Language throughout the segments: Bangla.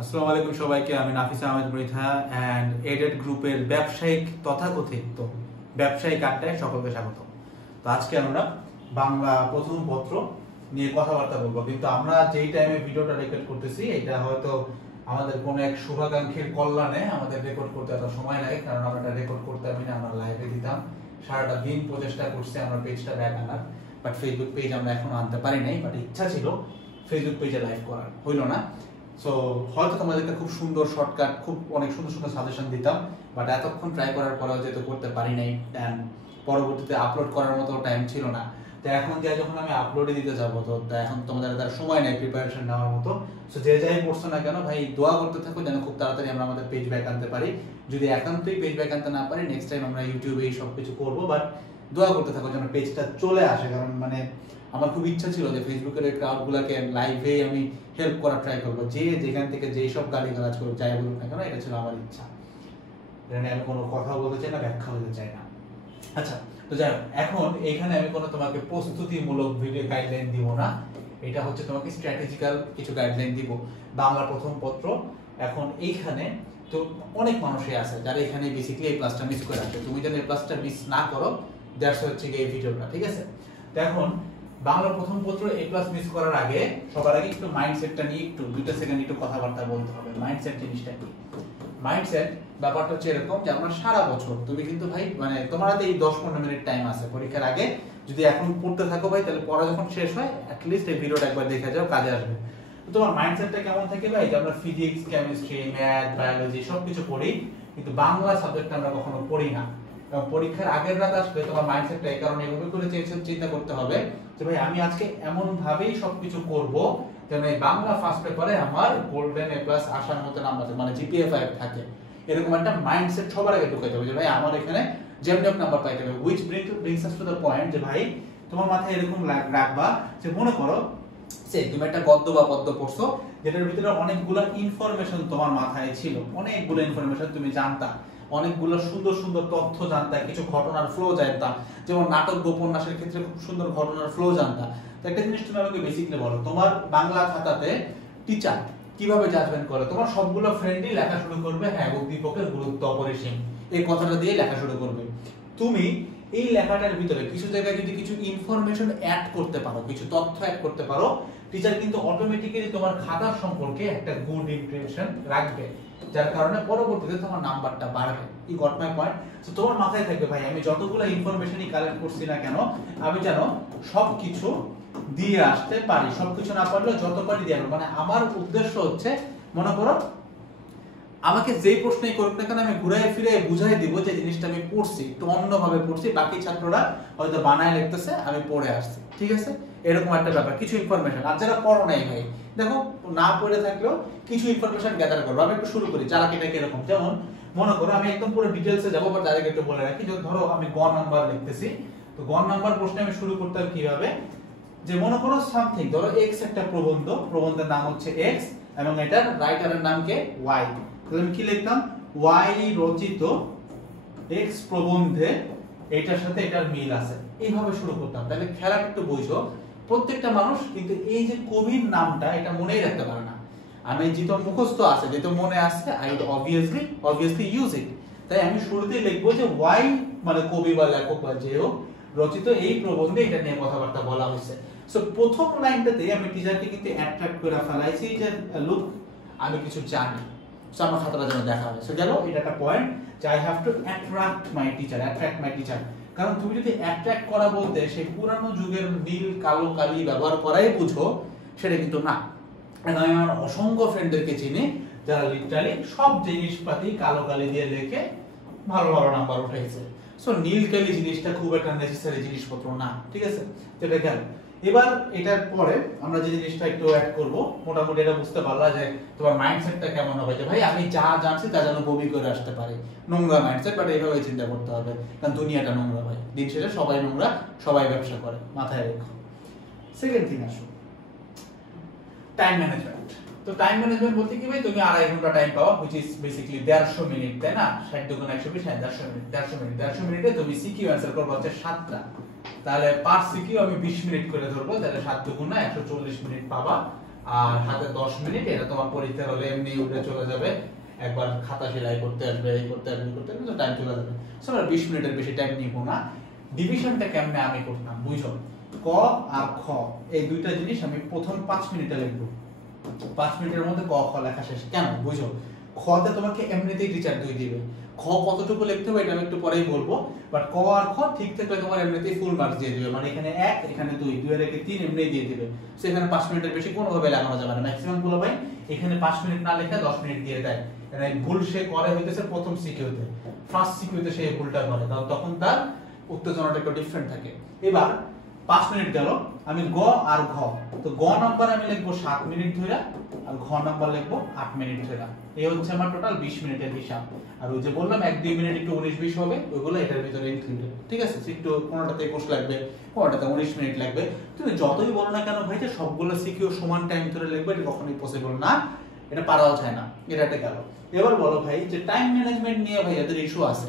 আসসালামু আলাইকুম সবাইকে। আমি নাফিস আহমেদ মৃধা অ্যান্ড এডেড গ্রুপের ব্যবসায়িক তথাকথিত ব্যবসায়িক আড্ডায় সকলকে স্বাগত। তো আজকে আমরা বাংলা প্রথম পত্র নিয়ে কথাবার্তা বলবো, কিন্তু আমরা যেই টাইমে ভিডিওটা রেকর্ড করতেছি এটা হয়তো আমাদের কোনো এক শুভাকাঙ্ক্ষীর কল্যাণে আমাদের রেকর্ড করতে এত সময় লাগে, কারণ আমরা এটা রেকর্ড করতে আমি না, আমরা লাইভে দিতাম। সারাটা দিন প্রচেষ্টা করছি আমরা পেজটা ব্যাক আনার, বাট ফেসবুক পেজ আমরা এখনো আনতে পারি নাই। বাট ইচ্ছা ছিল ফেসবুক পেজে লাইভ করার, হইল না। সো হয়তো তোমাদেরকে খুব সুন্দর শর্টকাট অনেক সুন্দর সুন্দর সাজেশন দিতাম, বাট এতক্ষণ ট্রাই করার পরেও যেহেতু করতে পারি নাই, অ্যান্ড পরবর্তীতে আপলোড করার মতো টাইম ছিল না। তো এখন যখন আমি আপলোডে দিতে যাবো, তো এখন তোমাদের তার সময় নেই প্রিপারেশন নেওয়ার মতো। সো যে যাই পড়ছো না কেন ভাই, দোয়া করতে থাকো যেন খুব তাড়াতাড়ি আমরা আমাদের পেজ ব্যাক আনতে পারি। যদি একান্তই পেজ ব্যাক আনতে না পারি, নেক্সট টাইম আমরা ইউটিউবে এই সব কিছু করবো, বাট দোয়া করতে থাকো যেন পেজটা চলে আসে। কারণ আমার খুব ইচ্ছা ছিল যে ফেসবুকের এই ক্রাউডগুলোকে লাইভে আমি হেল্প করার ট্রাই করবো, যে যেখান থেকে যেই সব গালিগালাজ করবো যাই বলুক না কেন, এটা ছিল আমার ইচ্ছা। আমি কোনো কথা বলতে চাই না, ব্যাখ্যা বলতে চাই না। আচ্ছা, তো যাই হোক, এখন এইখানে আমি কোনো তোমাকে প্রস্তুতিমূলক ভিডিও গাইডলাইন দিব না, এটা হচ্ছে তোমাকে স্ট্র্যাটেজিক্যাল কিছু গাইডলাইন দিব। বাংলা প্রথম পত্র এখন এইখানে তো অনেক মানুষই আছে যারা এখানে বেসিক্যালি এই ক্লাসটা মিস করে আসে। তুমি যেন এই ক্লাসটা মিস না করো, দ্যাটস হচ্ছে এই ভিডিওটা, ঠিক আছে? তো এখন বাংলা প্রথম পত্র এই ক্লাস মিস করার আগে সবার আগে একটু মাইন্ডসেটটা নিয়ে একটু 2 সেকেন্ড একটু কথাবার্তা বলতে হবে। মাইন্ডসেট জিনিসটা কি? মাইন্ডসেট ব্যাপারটা হচ্ছে এরকম যে আমরা সারা বছর তুমি কিন্তু ভাই তোমার হাতে এই 10-15 মিনিট টাইম আছে পরীক্ষার আগে, যদি এখন পড়তে থাকো ভাই, তাহলে পড়া যখন শেষ হয় অ্যাটলিস্ট এই ভিডিওটা একবার দেখে যাও, কাজে আসবে। তো তোমার মাইন্ডসেটটা কেমন থাকে ভাই, যে আমরা ফিজিক্স, কেমিস্ট্রি, ম্যাথ, বায়োলজি সবকিছু পড়ি, কিন্তু বাংলা সাবজেক্টটা আমরা কখনো পড়ি না। এবং পরীক্ষার আগের রাত আসলে তোমার মাইন্ডসেটটা এই কারণে এভাবে করে চিন্তা করতে হবে যে ভাই আমি আজকে এমন ভাবেই সবকিছু করব যেন এই বাংলা ফার্স্ট পেপারে আমার গোল্ডেন এ প্লাস আসার মতো নাম্বার, জিপিএ 5 থাকে। এরকম একটা মাইন্ডসেট সবার আগে ঢুকাইতে হবে যে ভাই আমার এখানে যেমন নাম্বার পাইতে হবে। Which brings us to the point যে ভাই তোমার মাথায় এরকম রাখবা যে মনে করো সে তুমি একটা গদ্য বা পদ্য পড়ছো, যেটার ভিতরে অনেকগুলো ইনফরমেশন তোমার মাথায় ছিল, অনেকগুলো ইনফরমেশন তুমি জানতা, অনেকগুলো সুন্দর সুন্দর তথ্য জানতা, কিছু ঘটনার ফ্লো জানতা, যেমন নাটক উপন্যাসের ক্ষেত্রে খুব সুন্দর ঘটনার ফ্লো জানতা। তো একটা জিনিস তুমি আমাকে বেসিক্যালি বলো, তোমার বাংলা খাতাতে টিচার কিভাবে জাজমেন্ট করে? তোমার সবগুলো ফ্রেন্ডই লেখা শুরু করবে হ্যাঁ উদ্দীপকের গুরুত্ব অপরিসীম, এই কথাটা দিয়ে লেখা শুরু করবে। তুমি এই লেখাটার ভিতরে কিছু জায়গায় যদি কিছু ইনফরমেশন অ্যাড করতে পারো, কিছু তথ্য অ্যাড করতে পারো, টিচার কিন্তু অটোমেটিক্যালি তোমার খাতার সম্পর্কে একটা গুড ইমপ্রেশন রাখবে, যার কারণে পরবর্তীতে তোমার নাম্বারটা বাড়বে। ই গট মাই পয়েন্ট? সো তোমার মাথায় থাকবে ভাই আমি যতগুলো ইনফরমেশনই কালেক্ট করছি না কেন, আমি যেন সবকিছু দিয়ে আসতে পারি, সবকিছু না পারলেও যত পারি দিয়ে আসবো। আমার উদ্দেশ্য হচ্ছে, মনে করো আমাকে যেই প্রশ্নই করুক না কেন, আমি ঘুরাই ফিরে বুঝাই দিব যে জিনিসটা আমি পড়ছি, একটু অন্যভাবে পড়ছি, বাকি ছাত্ররা হয়তো বানায় লিখতেছে, আমি পড়ে আসছি, ঠিক আছে? এরকম একটা ব্যাপার, কিছু ইনফরমেশন। আর যারা পড়ো নাই ভাই, দেখো না পড়ে থাকলেও কিছু ইনফরমেশন গ্যাদার করবো। আমি একটু শুরু করি যারা এটা কিরকম। যেমন মনে করো আমি একদম পুরো ডিটেলসে যাবো, বাট তাদেরকে একটু বলে রাখি যে ধরো আমি গ নাম্বার লিখতেছি, তো গ নাম্বার প্রশ্নে আমি শুরু করতে হবে কিভাবে, যে মনে করো সামথিং, ধরো এক্স একটা প্রবন্ধ, প্রবন্ধের নাম হচ্ছে এক্স এবং এটার রাইটারের নাম কে ওয়াই। তাহলে আমি কি লিখতাম, ওয়াই রচিত এক্স প্রবন্ধে এটার সাথে এটার মিল আছে, এইভাবে শুরু করতাম। তাহলে খেলাটা একটু বুঝো, প্রত্যেকটা মানুষ কিন্তু এই যে কবির নামটা এটা মনেই রাখতে পারে না। আমি যেটা মুখস্থ আছে, যেটা মনে আছে, I would obviously use it. তাই আমি শুরুতেই লিখবো যে ওয়াই কবি বা লেখক বা যে হোক রচিত এই প্রবন্ধে এটা নিয়ে কথাবার্তা বলা হয়েছে। সো প্রথম লাইনটাতে আমি টিচারকে কিন্তু অ্যাট্রাক্ট করে ফেলাইছি যে লুক আমি কিছু জানি, সো আমার খাতাটা যেন দেখা হয়। সো গেল, এটা একটা পয়েন্ট যে I have to attract my teacher. কারণ তুমি যদি অ্যাট্রাক্ট করা বলতে সেই পুরানো যুগের নীল কালো কালি ব্যবহার করাই বুঝো, সেটা কিন্তু না। আমি আমার অসংখ্য ফ্রেন্ডদেরকে চিনি যারা লিটারালি সব জিনিসপাতি কালো কালি দিয়ে লিখে ভালো ভালো নাম্বার উঠেছে। সো নীল কালি জিনিসটা খুব একটা নেসেসারি জিনিসপত্র না, ঠিক আছে? এটা গেল। এবার এটার পরে আমরা যে জিনিসটা একটু অ্যাড করব, মোটামুটি এটা বুঝতে পারলা যে তোমার মাইন্ডসেটটা কেমন হবে, যে ভাই আমি যা জানছি তা যেন বমি করে আসতে পারি। নোংরা মাইন্ডসেট, বাট এইভাবে চিন্তা করতে হবে, কারণ দুনিয়াটা নোংরা ভাই, দিন শেষে সবাই নোংরা, সবাই ব্যবসা করে, মাথায় রেখো। সেকেন্ড থিং আসো, টাইম ম্যানেজমেন্ট। তো টাইম ম্যানেজমেন্ট বলতে কি ভাই, তুমি 2.5 ঘন্টা টাইম পাওয়া, which is basically 150 মিনিট, তাই না? 60 × 120 150 মিনিটে তুমি সিকিউ অ্যানসার করবে হচ্ছে 7টা। তাহলে পার সিকিউ আমি 20 মিনিট করে ধরবো, তাহলে 7 × 2 = 140 মিনিট পাবা আর হাতে 10 মিনিট, এটা তোমার পরীক্ষার হলে এমনি উঠে চলে যাবে, একবার খাতা সেলাই করতে আসবে, এই করতে আসবে, করতে আসবে, তো টাইম চলে যাবে। সো আমরা 20 মিনিটের বেশি টাইম নিব না। ডিভিশনটা কেমনে আমি করতাম বুঝছো, ক আর খ এই দুইটা জিনিস আমি প্রথম 5 মিনিটে লিখবো, 5 মিনিটের মধ্যে ক খ লেখা শেষ। কেন বুঝো, খতে তোমাকে এমনিতেই টিচার 2 দিবে, খ কতটুকু লিখতে হবে এটা আমি একটু পরেই বলবো, বাট ক আর খ ঠিক থাকলে তোমার এমনিতেই ফুল মার্কস দিয়ে দিবে, মানে এখানে 1 এখানে 2 2 এর একে 3 এমনি দিয়ে দিবে। সো এখানে 5 মিনিটের বেশি কোনোভাবে লাগানো যাবে না। ম্যাক্সিমাম গুলো ভাই এখানে 5 মিনিট না লেখা 10 মিনিট দিয়ে দেয়। মানে ভুল সে করে হইতেছে প্রথম সিকিউতে, ফার্স্ট সিকিউতে সে ভুলটা করে, কারণ তখন তার উত্তেজনাটা একটু ডিফারেন্ট থাকে। এবার 5 মিনিট গেল, আমি গ আর ঘ, তো গ নাম্বার আমি লিখবো 7 মিনিট ধরে, আর ঘ নাম্বার লিখবো 8 মিনিট ধরে। এই হচ্ছে আমার টোটাল 20 মিনিটের হিসাব। আর ওই যে বললাম 1-2 মিনিট একটু 19-20 হবে, ওইগুলো এটার ভিতরে ইনক্লুডেড, ঠিক আছে? একটু কোনটাতে 21 লাগবে, কোনটাতে 19 মিনিট লাগবে। তুমি যতই বলো না কেন ভাই যে সবগুলো সিকিউ সমান টাইম ধরে লিখবে, এটা কখনোই পসিবল না, এটা পারাও যায় না। এটা গেল। এবার বলো ভাই যে টাইম ম্যানেজমেন্ট নিয়ে ভাই এদের ইস্যু আছে,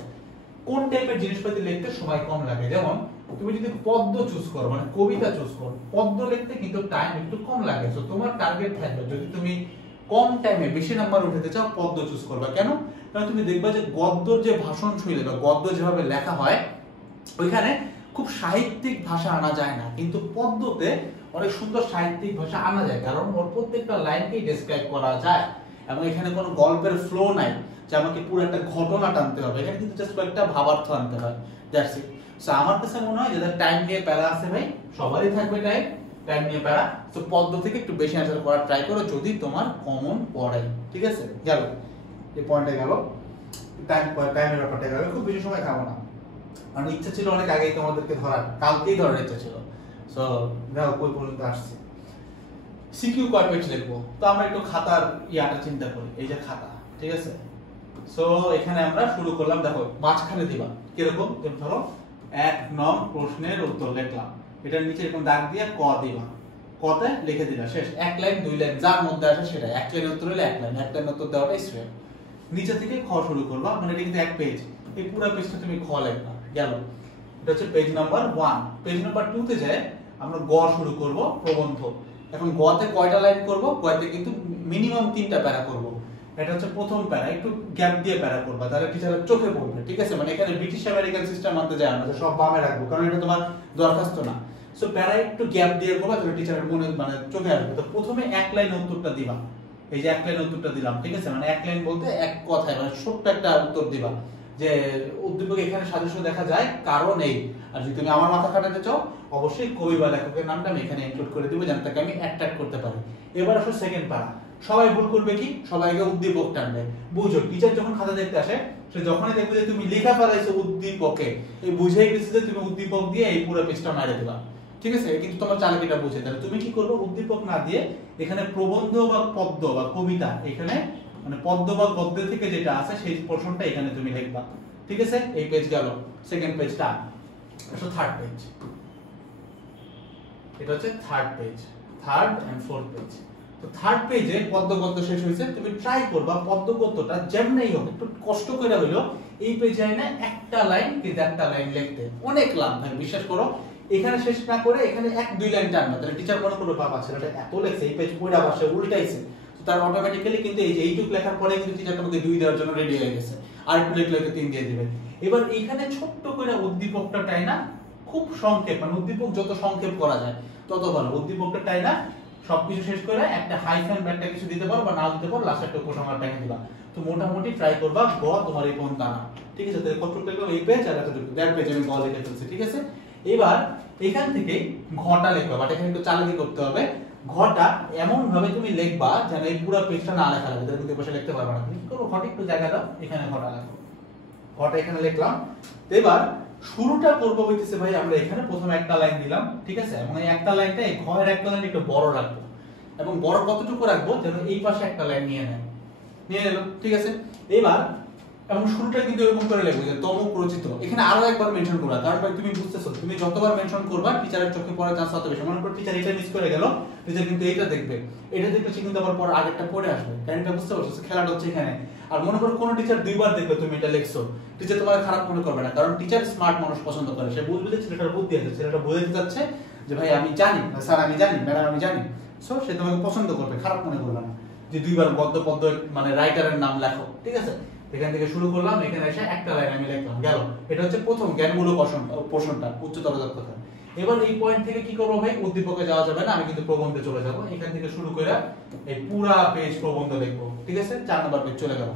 কোন টাইপের জিনিসপাতি লিখতে সময় কম লাগে। যেমন তুমি যদি পদ্য চুজ করো, মানে কবিতা চুজ করো, পদ্য লিখতে কিন্তু টাইম একটু কম লাগে। তো তোমার টার্গেট থাকবে যদি তুমি কম টাইমে বেশি নাম্বার উঠাতে চাও, পদ্য চুজ করবা। কেন? কারণ তুমি দেখবা যে গদ্যর যে ভাষণ শৈলী বা গদ্য যেভাবে লেখা হয় ওইখানে খুব সাহিত্যিক ভাষা আনা যায় না, কিন্তু পদ্যতে অনেক সুন্দর সাহিত্যিক ভাষা আনা যায়, কারণ ওর প্রত্যেকটা লাইনকেই ডেসক্রাইব করা যায়। এবং এখানে কোনো গল্পের ফ্লো নাই যে আমাকে পুরো একটা ঘটনা টানতে হবে, এখানে কিন্তু জাস্ট একটা ভাবার্থ আনতে হয়, দ্যাটস ইট। সো আমার কাছে মনে হয় যাদের টাইম নিয়ে প্যারা আছে ভাই, সবারই থাকবে টাইম নিয়ে প্যারা। সো পদ্ম থেকে একটু বেশি অ্যান্সার করার ট্রাই করো যদি তোমার কমন পড়ে, ঠিক আছে? গেল এই পয়েন্টে, গেল টাইমের ব্যাপারটা গেল। খুব বেশি সময় খাবো না, মানে ইচ্ছা ছিল অনেক আগেই তোমাদেরকে ধরার, কালকেই ধরার ইচ্ছা ছিল। সো দেখো কই পর্যন্ত আসছে। সিকিউ কয় পেজ লিখবো, তো আমরা একটু খাতার ইয়াটা চিন্তা করি, এই যে খাতা, ঠিক আছে? সো এখানে আমরা শুরু করলাম, দেখো মাঝখানে দিবা কিরকম, ধরো 1 নং প্রশ্নের উত্তর লিখলাম, এটার নিচে এরকম দাগ দিয়ে ক দিবা, কতে লিখে দিলা, শেষ। 1 লাইন 2 লাইন যার মধ্যে আসে সেটা, 1 লাইন উত্তর হলে 1 লাইন, 1 লাইন উত্তর দেওয়াটাই শ্রেয়। নিচে থেকে খ শুরু করবা, মানে এটা কিন্তু 1 পেজ, এই পুরো পেজটা তুমি খ লিখবা, গেল। এটা হচ্ছে পেজ নাম্বার 1। পেজ নাম্বার 2 তে যায় আমরা গ শুরু করব, প্রবন্ধ। এখন গ তে কয়টা লাইন করব, গতে কিন্তু মিনিমাম 3টা প্যারা করব। এটা হচ্ছে প্রথম প্যারা, একটু গ্যাপ দিয়ে প্যারা করবা, তাহলে টিচারের চোখে পড়বে, ঠিক আছে? মানে এখানে ব্রিটিশ আমেরিকান সিস্টেম মানতে যায় না যে সব বামে রাখবো, কারণ এটা তোমার দরখাস্ত না। সো প্যারা একটু গ্যাপ দিয়ে করবা, তাহলে টিচারের মনে মানে চোখে আসবে। তো প্রথমে 1 লাইন উত্তরটা দিবা, এই যে 1 লাইন উত্তরটা দিলাম, ঠিক আছে? মানে 1 লাইন বলতে এক কথায়, মানে ছোট্ট একটা উত্তর দিবা যে উদ্দীপক এখানে সাদৃশ্য দেখা যায় কারণ এই। আর যদি তুমি আমার মাথা খাটাতে চাও, অবশ্যই কবি বা লেখকের নামটা আমি এখানে ইনক্লুড করে দিব, যেন তাকে আমি অ্যাট্রাক্ট করতে পারি। এবার আসো সেকেন্ড প্যারা। সবাই ভুল করবে কি, সবাইকে উদ্দীপক টানবে। বুঝো টিচার যখন খাতা দেখতে আসে, সে যখনই দেখবে যে তুমি লেখা ফেলাইছো উদ্দীপকে, এই বুঝেই গেছে যে তুমি উদ্দীপক দিয়ে এই পুরো পেজটা মারে দিবা, ঠিক আছে? কিন্তু তোমার চালাকিটা বুঝে, তাহলে তুমি কি করবে, উদ্দীপক না দিয়ে এখানে প্রবন্ধ বা পদ্য বা কবিতা, এখানে মানে পদ্য বা গদ্য থেকে যেটা আছে সেই পোরশনটা এখানে তুমি লিখবা, ঠিক আছে? এই পেজ গেল। সেকেন্ড পেজটা আসো থার্ড পেজ, এটা হচ্ছে third page, third and fourth page. তো থার্ড পেজে পদ্য গদ্য শেষ হয়েছে, তুমি ট্রাই করবা পদ্য গদ্যটা যেমনই হোক একটু কষ্ট করে হইলো এই পেজে আইনা একটা লাইন কিন্তু একটা লাইন লিখতে, অনেক লাভ ভাই, বিশ্বাস করো। এখানে শেষ না করে এখানে 1-2 লাইন টানবা, তাহলে টিচার মনে করবে বাবা ছেলেটা এত লেখছে, এই পেজ পড়া বসে উল্টাইছে, তো তার অটোমেটিক্যালি কিন্তু এই যে এইটুক লেখার পরে কিন্তু টিচার তোমাকে 2 দেওয়ার জন্য রেডি হয়ে গেছে, আর একটু লিখলে 3 দিয়ে দিবে। এবার এখানে ছোট্ট করে উদ্দীপকটা টাইনা, খুব সংক্ষেপ, মানে উদ্দীপক যত সংক্ষেপ করা যায় তত ভালো। উদ্দীপকটা টাইনা সবকিছু শেষ করে একটা হাইফেন বা একটা কিছু দিতে পারো বা নাও দিতে পারো, লাস্টে একটা উপসংহার টাইম দিবা। তো মোটামুটি ট্রাই করবা গ তোমার এই পর্যন্ত আনা, ঠিক আছে? তাহলে কতটুকু লিখলাম, এই পেজ আর এতটুকু, দেড় পেজ আমি গ লিখে ফেলছি, ঠিক আছে? এবার এখান থেকে ঘটা লিখবা, বাট এখানে একটু চালাকি করতে হবে। ঘটা এমন ভাবে তুমি লিখবা যেন এই পুরো পেজটা না লেখা লাগে, তাহলে কিন্তু বসে লিখতে পারবে না। তুমি কি করো, ঘটে একটু জায়গা দাও, এখানে ঘটা লেখো, ঘটা এখানে লিখলাম। এবার শুরুটা করবো হইতেছে ভাই আমরা এখানে প্রথমে একটা লাইন দিলাম, ঠিক আছে? এবং এই একটা লাইনটা এই ঘরের একটা লাইন একটু বড় রাখবো, এবং বড় কতটুকু রাখবো যেন এই পাশে একটা লাইন নিয়ে নিল, ঠিক আছে? এবার এবং শুরুটা কিন্তু এরকম করে লিখবে যে তমুক রচিত, এখানে আরো একবার মেনশন করবা, কারণ ভাই তুমি বুঝতেছো, তুমি যতবার মেনশন করবা টিচারের চোখে পড়ার চান্স তত বেশি। মনে করো টিচার এটা মিস করে গেল, টিচার কিন্তু এইটা দেখবে, এটা দেখলে সে কিন্তু আবার পর আগেরটা পড়ে আসবে, কারণটা বুঝতে পারছো? খেলাটা হচ্ছে এখানে। আর মনে করো কোন টিচার 2 বার দেখবে তুমি এটা লিখছো, টিচার তোমার খারাপ মনে করবে না, কারণ টিচার স্মার্ট মানুষ পছন্দ করে, সে বুঝবে যে ছেলেটার বুদ্ধি আছে, ছেলেটা বুঝতে যাচ্ছে যে ভাই আমি জানি, স্যার আমি জানি, ম্যাডাম আমি জানি, সো সে তোমাকে পছন্দ করবে, খারাপ মনে করবে না যে দুইবার গদ্য পদ্য মানে রাইটারের নাম লেখো, ঠিক আছে। এখান থেকে শুরু করলাম, এখানে এসে একটা লাইন আমি লিখলাম, গেল। এটা হচ্ছে প্রথম জ্ঞানমূলক পোর্শনটা, উচ্চতর দক্ষতা। এবার এই পয়েন্ট থেকে কি করবো ভাই, উদ্দীপকে যাওয়া যাবে না, আমি কিন্তু প্রবন্ধে চলে যাব। এখান থেকে শুরু করে এই পুরা পেজ প্রবন্ধ লিখবো, ঠিক আছে। 4 নম্বর পেজ চলে গেল,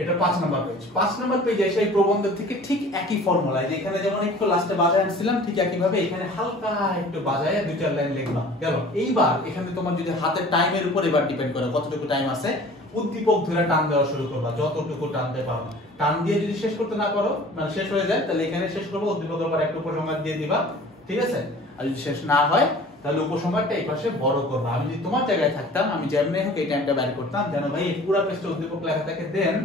এটা 5 নম্বর পেজ। 5 নম্বর পেজে এসে এই প্রবন্ধের থেকে ঠিক একই ফর্মুলা, যে এখানে যেমন একটু লাস্টে বাজায় আনছিলাম, ঠিক একই ভাবে এখানে হালকা একটু বাজায় 2-4 লাইন লিখলাম, গেল। এইবার এখানে তোমার যদি হাতের টাইমের উপর এবার ডিপেন্ড করে কতটুকু টাইম আছে, উদ্দীপক ধরে টান দেওয়া শুরু করবা, যতটুকু টানতে পারো। টান দিয়ে যদি শেষ করতে না পারো, মানে শেষ হয়ে যায়, তাহলে এখানে শেষ করবো, উদ্দীপকের পর একটা উপসংহার দিয়ে দিবা, ঠিক আছে। আর যদি শেষ না হয় তাহলে উপসংহারটা এই পাশে বড় করবা। আমি যদি তোমার জায়গায় থাকতাম, আমি যেমনি হোক এই টাইমটা বের করতাম, যেন ভাই এই পুরো পেজটা উদ্দীপক লেখা থাকে, দেন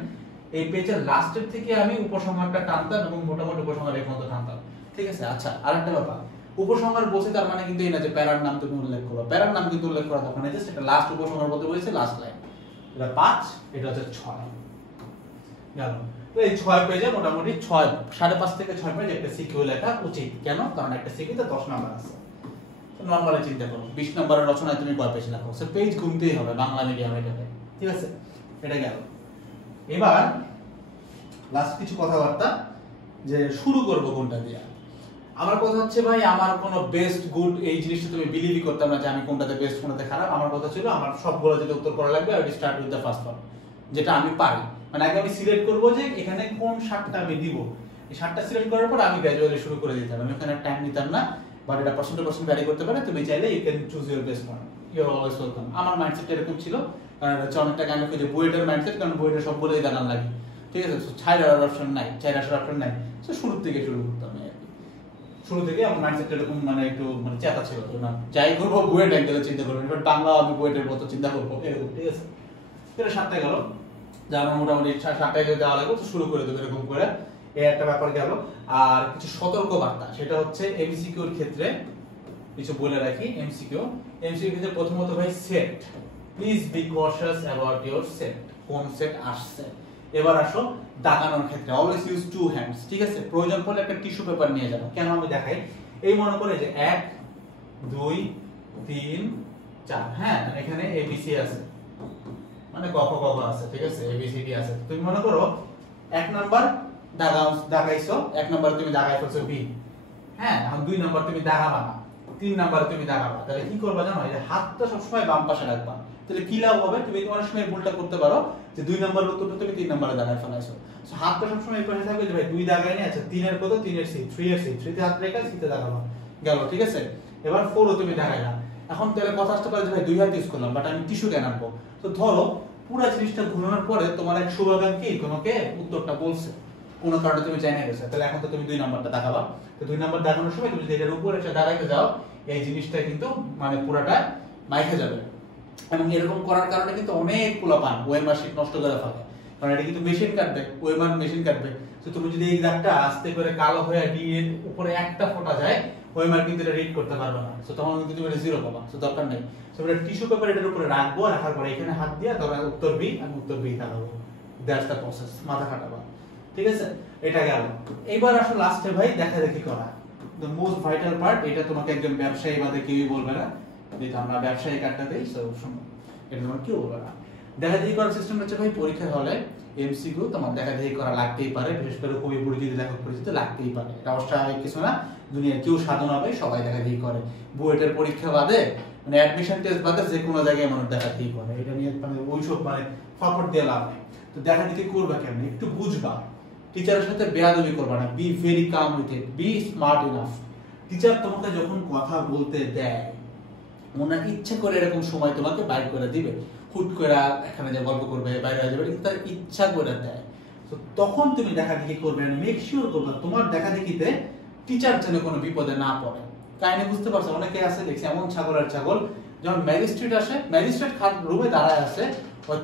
এই পেজের লাস্টের থেকে আমি উপসংহারটা টানতাম এবং মোটামুটি উপসংহার এই পর্যন্ত টানতাম, ঠিক আছে। আচ্ছা, আরেকটা ব্যাপার, উপসংহার বলছি তার মানে কিন্তু এই না যে প্যারার নাম তুমি উল্লেখ করো, প্যারার নাম কিন্তু উল্লেখ করা তখন, জাস্ট এটা লাস্ট উপসংহার বলতে বলেছে, লাস্ট লাইন। এটা 5, এটা হচ্ছে 6, গেল। তো এই 6 পেজে মোটামুটি 5.5 থেকে 6 পেজ একটা সিকিউ লেখা উচিত। কেন? কারণ একটা সিকিউতে 10 নাম্বার আছে। তো নরমালি চিন্তা করো 20 নম্বরের রচনায় তুমি কয় পেজ লেখো, সে পেজ গুনতেই হবে বাংলা মিডিয়াম এটাতে, ঠিক আছে। এটা গেল। এবার লাস্ট কিছু কথাবার্তা, যে শুরু করব কোনটা দিয়ে। আমার কথা হচ্ছে ভাই, আমার কোনো বেস্ট গুড এই জিনিসটা তুমি বিলিভই করতাম না যে আমি কোনটাতে বেস্ট কোনটাতে খারাপ। আমার কথা ছিল আমার সবগুলো যেটা উত্তর করা লাগবে, I start with the first one, যেটা আমি পারি। মানে আগে আমি সিলেক্ট করব যে এখানে কোন 7টা আমি দিব, এই 7টা সিলেক্ট করার পর আমি গ্র্যাজুয়ালি শুরু করে দিতাম। আমি ওখানে টাইম নিতাম না, বাট এটা পার্সেন্ট টু পার্সেন্ট ভ্যারি করতে পারে। তুমি চাইলে you can choose your best one, you are always welcome. আমার মাইন্ডসেট এরকম ছিল, কারণ এটা হচ্ছে অনেকটা কাইন্ড অফ যে বুয়েটের মাইন্ডসেট, কারণ বুয়েটের সবগুলোই জানার লাগে, ঠিক আছে। ছাইড়ার অপশন নাই, ছাইড়ার অপশন নাই, তো শুরু থেকে শুরু করতাম। শুরু থেকে আমার মাইন্ডসেট এরকম মানে একটু মানে চেতা ছিল, না যাই করবো বুয়েট একদম চিন্তা করবো, এবার বাংলা আমি বুয়েটের মতো চিন্তা করবো এরকম, ঠিক আছে। এটা 7টা গেল, যার মোটামুটি 7টায় যদি দেওয়া লাগবে তো শুরু করে দেবো এরকম করে, এই একটা ব্যাপার গেল। আর কিছু সতর্ক বার্তা, সেটা হচ্ছে এমসিকিউর ক্ষেত্রে কিছু বলে রাখি। এমসিকিউ ক্ষেত্রে প্রথমত ভাই set, please be কশাস about your set, কোন সেট আসছে। এবার আসো দাগানোর ক্ষেত্রে, অলওয়েজ ইউজ 2 হ্যান্ডস, ঠিক আছে। প্রয়োজন পড়লে একটা টিস্যু পেপার নিয়ে যাবো। কেন আমি দেখাই, এই মনে করে যে 1 2 3 4, হ্যাঁ এখানে এবিসি আছে, মানে ক খ গ ঘ আছে, ঠিক আছে, এবিসিডি আছে। তুমি মনে করো 1 নাম্বার দাগাইছো, 1 নাম্বার তুমি দাগাই ফেলছো বি, হ্যাঁ। এখন 2 নাম্বার তুমি দাগাবা না, 3 নাম্বার তুমি দাগাবা। তাহলে কি করবা জানো, এই হাতটা সবসময় বাম পাশে রাখবা। তাহলে কি লাভ হবে, তুমি অনেক সময় ভুলটা করতে পারো যে 2 নাম্বারের উত্তরটা তুমি 3 নাম্বারে দাগাই ফেলাইছো। সো হাতটা সবসময় এই পাশে থাকবে যে ভাই 2 দাগাই নি, আচ্ছা 3 এর কত, 3 এর সি, 3 এর সি, 3 তে হাত রেখে সি তে দাগাবা, গেল, ঠিক আছে। এবার 4 ও তুমি দাগাইলা। এখন তাহলে কথা আসতে পারে যে ভাই 2 হাত ইউজ করলাম, বাট আমি টিস্যু কেন আনবো। তো ধরো পুরো জিনিসটা ঘুরানোর পরে তোমার এক শুভাকাঙ্ক্ষী তোমাকে উত্তরটা বলছে, কোন কারণে তুমি জানা গেছে, তাহলে এখন তো তুমি 2 নাম্বারটা দেখাবা। তো 2 নাম্বার দেখানোর সময় তুমি যদি এটার উপরে এসে দাঁড়াইতে যাও, এই জিনিসটা কিন্তু মানে পুরাটা মাইকে যাবে। এবং এরকম করার কারণে কিন্তু অনেক পোলাপান ওএমআর শীট নষ্ট করে ফেলে, কারণ এটা কিন্তু মেশিন কাটবে, ওএমআর মেশিন কাটবে। তো তুমি যদি এই দাগটা আস্তে করে কালো হয়ে ডি এর উপরে একটা ফোঁটা যায়, ওএমআর কিন্তু এটা রিড করতে পারবে না। সো তখন কিন্তু তুমি এটা 0 পাবা, সো দরকার নেই। সো এটা টিস্যু পেপার এটার উপরে রাখবো, রাখার পরে এখানে হাত দিয়ে ধরো উত্তর বি, আমি উত্তর বি দাগাবো, দ্যাটস দ্য প্রসেস, মাথা খাটাবা, ঠিক আছে। এটা গেল। এবার আসো লাস্টে ভাই দেখা দেখি করা, দ্য মোস্ট ভাইটাল পার্ট। এটা তোমাকে একজন ব্যবসায়ী বাদে কেউই বলবে না, যেটা আমরা ব্যবসায়ী কাটটা দেই, সো এটা তোমার কেউ বলবে না। দেখা দেখি করার সিস্টেম হচ্ছে ভাই, পরীক্ষার হলে এমসিকিউ তোমার দেখা দেখি করা লাগতেই পারে, বিশেষ করে কবি পরিচিতি লেখক পরিচিতি লাগতেই পারে, এটা অস্বাভাবিক কিছু না। দুনিয়ার কেউ সাধন হবে, সবাই দেখা দেখি করে। বুয়েটের পরীক্ষা বাদে মানে অ্যাডমিশন টেস্ট বাদে যে কোনো জায়গায় মানুষ দেখা দেখি করে, এটা নিয়ে মানে ওইসব মানে ফাপড় দিয়ে লাভ নেই। তো দেখা দেখি করবা কেমন, একটু বুঝবা, টিচারের সাথে বেয়াদবি করবা না, be very calm with it, be smart enough. Teacher তোমাকে যখন কথা বলতে দেয়, ওনার ইচ্ছা করে এরকম সময় তোমাকে বাইর করে দিবে, হুট করে এখানে যে গল্প করবে বাইরে হয়ে যাবে, কিন্তু তার ইচ্ছা করে দেয়। তো তখন তুমি দেখা দেখি করবে, মেক শিওর করবে তোমার দেখা দেখিতে টিচার যেন কোনো বিপদে না পড়ে। কাহিনী বুঝতে পারছো? অনেকে আছে দেখছি এমন ছাগলের ছাগল, যখন ম্যাজিস্ট্রেট আসে, ম্যাজিস্ট্রেট রুমে দাঁড়ায় আছে,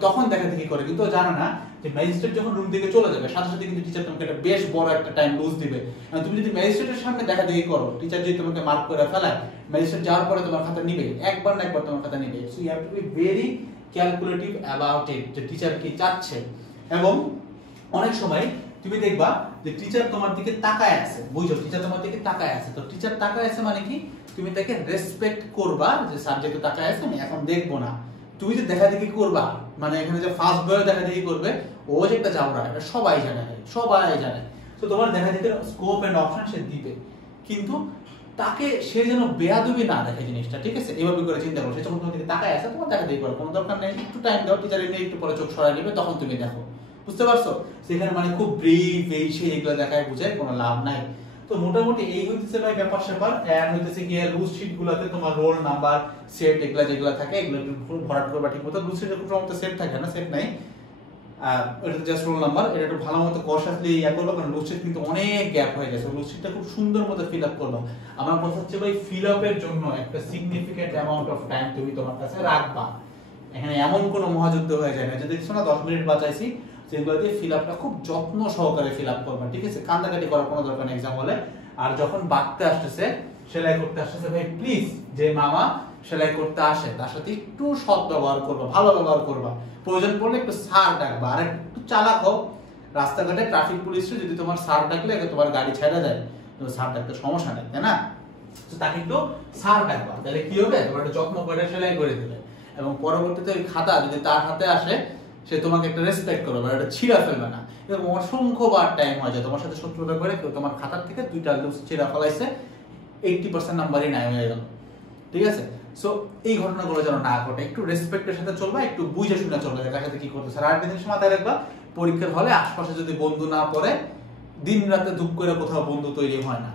তখন দেখা দেখি করে, কিন্তু জানে না যে ম্যাজিস্ট্রেট যখন রুম থেকে চলে যাবে সাথে সাথে কিন্তু টিচার তোমাকে একটা বেশ বড় একটা টাইম লুজ দিবে। তুমি যদি ম্যাজিস্ট্রেটের সামনে দেখা দেখি করো, টিচার যদি তোমাকে মার্ক করে ফেলায়, ম্যাজিস্ট্রেট যাওয়ার পরে তোমার খাতা নিবে, একবার না একবার তোমার খাতা নিবে। So you have to be very calculative about it, যে টিচার কি চাচ্ছে। এবং অনেক সময় তুমি দেখবা যে টিচার তোমার দিকে তাকায় আছে, বুঝছো, টিচার তোমার দিকে তাকায় আছে। তো টিচার তাকায় আছে মানে কি, তুমি তাকে রেসপেক্ট করবা, যে সাবজেক্টে তাকায় আছে আমি এখন দেখবো না, তুমি যে দেখা দেখি করবা, মানে এখানে যে ফার্স্ট বয় দেখা দেখি করবে, ও যে একটা যাওরা, এটা সবাই জানে, সবাই জানে। তো তোমার দেখা দেখি স্কোপ এন্ড অপশন সে দিবে, কিন্তু তাকে সে যেন বেয়াদবি না দেখে জিনিসটা, ঠিক আছে? এভাবে করে চিন্তা করো, সে যখন তোমার দিকে তাকায় আছে তোমার দেখা দেখি করো, কোনো দরকার নেই, একটু টাইম দাও, টিচার এমনি একটু পরে চোখ সরাই নেবে, তখন তুমি দেখো, বুঝতে পারছো? সেখানে মানে খুব ব্রিফ এই সেই এগুলো দেখায় বুঝে কোনো লাভ নাই। তো মোটামুটি এই হইতেছে ভাই ব্যাপার স্যাপার। এন্ড হইতেছে কি রুল শীট গুলাতে তোমার রোল নাম্বার সেট এগুলা যেগুলা থাকে এগুলো একটু ভরাট করবা ঠিক মতো। রুল শীটে খুব সময় সেট থাকে না, সেট নাই, এটা জাস্ট রোল নাম্বার, এটা একটু ভালো মতো কনসিয়াসলি ইয়া করবা, কারণ রুল শীট কিন্তু অনেক গ্যাপ হয়ে গেছে, রুল শীটটা খুব সুন্দর মতো ফিল আপ করবা। আমার কথা হচ্ছে ভাই ফিল আপের জন্য একটা সিগনিফিকেন্ট অ্যামাউন্ট অফ টাইম তুমি তোমার কাছে রাখবা। এখানে এমন কোনো মহাযুদ্ধ হয়ে যায় না যে দেখছো না 10 মিনিট বাঁচাইছি, সেগুলো দিয়ে ফিল আপটা খুব যত্ন সহকারে ফিল আপ করবা, ঠিক আছে? কান্দাকাটি করার কোনো দরকার নেই এক্সাম হলে। আর যখন বাড়তে আসতেছে, সেলাই করতে আসতেছে, ভাই প্লিজ যে মামা সেলাই করতে আসে তার সাথে একটু সৎ ব্যবহার করবা, ভালো ব্যবহার করবা, প্রয়োজন পড়লে একটু স্যার ডাকবা। আর একটু চালাক হোক, রাস্তাঘাটে ট্রাফিক পুলিশরা যদি তোমার স্যার ডাকলে তোমার গাড়ি ছেড়ে দেয়, তো স্যার ডাকতে সমস্যা নেই, তাই না? তো তাকে একটু স্যার ডাকবা, তাহলে কি হবে, তোমার একটু যত্ন করে সেলাই করে দেবে, এবং পরবর্তীতে ওই খাতা যদি তার হাতে আসে সে তোমাকে একটা রেসপেক্ট করবে, এটা ছিঁড়া ফেলবে না। এবং অসংখ্যবার টাইম হয় যে তোমার সাথে শত্রুতা করে কেউ তোমার খাতার থেকে 2টা লুজ ছিঁড়া ফেলাইছে, 80% নাম্বারই নাই হয়ে গেল, ঠিক আছে? সো এই ঘটনাগুলো যেন না ঘটে, একটু রেসপেক্টের সাথে চলবা, একটু বুঝে শুনে চলবে কার সাথে কি করতেছে। আর একটা জিনিস মাথায় রাখবা, পরীক্ষার হলে আশপাশে যদি বন্ধু না পড়ে, দিন রাতে ধূপ করে কোথাও বন্ধু তৈরি হয় না।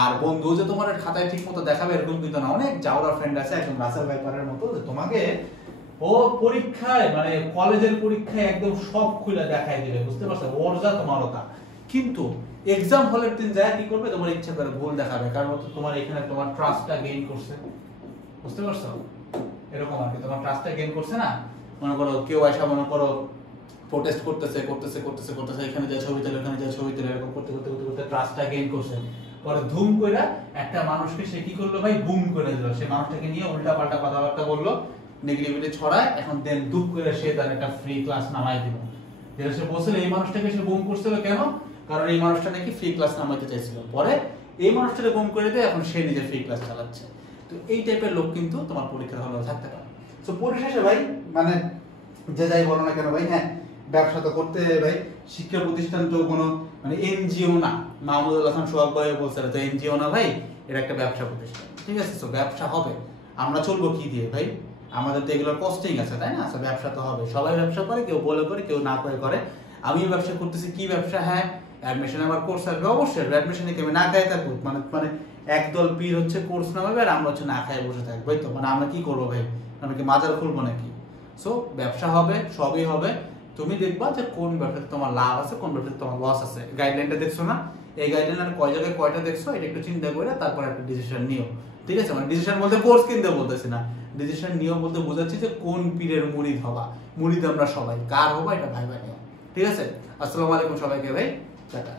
আর বন্ধু যে তোমার খাতায় ঠিক মতো দেখাবে এরকম কিন্তু না। অনেক যাওরা ফ্রেন্ড আছে একদম রাসেল ভাইপারের মতো, যে তোমাকে ও পরীক্ষায় মানে কলেজের পরীক্ষায় একদম সব খুলে দেখাই দিবে, বুঝতে পারছো? ওর যা তোমারও তা, কিন্তু এক্সাম হলের দিন যায় কি করবে, তোমার ইচ্ছা করে ভুল দেখাবে, কারণ তোমার এখানে তোমার ট্রাস্টটা গেইন করছে, বুঝতে পারছো? এরকম আর কি, তোমার ট্রাস্টটা গেইন করছে না। মনে করো কেউ আইসা মনে করো প্রোটেস্ট করতেছে করতেছে করতেছে করতেছে, এখানে যা ছবি তোলে ওখানে যা ছবি তোলে, এরকম করতে করতে করতে করতে ট্রাস্টটা গেইন করছে, পরে ধুম কইরা একটা মানুষকে সে কি করলো ভাই, বুম করে দিল, সে মানুষটাকে নিয়ে উল্টা পাল্টা কথাবার্তা বললো, নেগেটিভিটি ছড়ায়, এখন দেন দুঃখ করে সে তার একটা ফ্রি ক্লাস নামাই দিল। যেটা সে বলছিল এই মানুষটাকে সে বুম করছিল কেন, কারণ এই মানুষটা নাকি ফ্রি ক্লাস নামাইতে চাইছিল, পরে এই মানুষটাকে বুম করে দিয়ে এখন সে নিজে ফ্রি ক্লাস চালাচ্ছে। তো এই টাইপের লোক কিন্তু তোমার পরীক্ষার হলে থাকতে পারে। তো পরিশেষে ভাই মানে যে যাই বলো না কেন ভাই, হ্যাঁ ব্যবসা তো করতে ভাই, শিক্ষা প্রতিষ্ঠান তো কোনো মানে এনজিও না, মাহমুদুল হাসান সোহাগ ভাই বলছে তো এনজিও না ভাই, এটা একটা ব্যবসা প্রতিষ্ঠান, ঠিক আছে? তো ব্যবসা হবে, আমরা চলবো কি দিয়ে ভাই, আমাদের তো এগুলোর কস্টিং আছে, তাই না? ব্যবসা তো হবে, সবাই ব্যবসা করে, কেউ বলে করে কেউ না করে করে। আমি ব্যবসা করতেছি, কি ব্যবসা, হ্যাঁ অ্যাডমিশন আমার কোর্স আসবে, অবশ্যই অ্যাডমিশনে কেউ না খাই থাকবো, মানে মানে একদল পীর হচ্ছে কোর্স নামাবে আর আমরা হচ্ছে না খাই বসে থাকবো, তো মানে আমরা কি করবো ভাই, আমরা কি মাজার খুলবো নাকি? সো ব্যবসা হবে, সবই হবে, তুমি দেখবা যে কোন ব্যবসাতে তোমার লাভ আছে, কোন ব্যবসাতে তোমার লস আছে। গাইডলাইনটা দেখছো না, এই গাইডলাইন কয় জায়গায় কয়টা দেখছো, এটা একটু চিন্তা করে তারপর একটা ডিসিশন নিও, ঠিক আছে? মানে ডিসিশন বলতে কোর্স কিনতে বলতেছি না, ডিসিশন নিও বলতে বোঝাচ্ছি যে কোন পীরের মুরিদ হবা, মুরিদ আমরা সবাই, কার হবা এটা ভাই ভাই নিও, ঠিক আছে? আসসালামু আলাইকুম সবাইকে ভাই, টাটা।